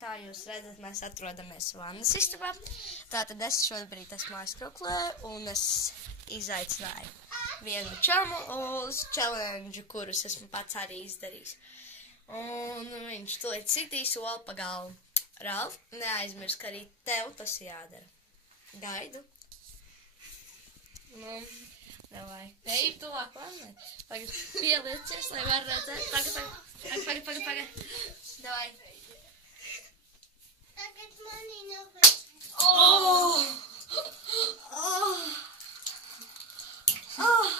Kā jūs redzat, mēs atrodamies vannas istabā. Tātad es šobrīd esmu aizkroklē un es izaicināju vienu čamu uz challenge, kurus esmu pats arī izdarījis. Un viņš tūlīt sitīs olu pa galvu. Ralf, neaizmirst, ka arī tev tas jādara. Gaidu. Nu, davai. Ej, tuvāk vannai. Pagad, pieliecies, lai var redzēt. Pagad. Davai. Tagad mani nav. Oh! Oh! Oh!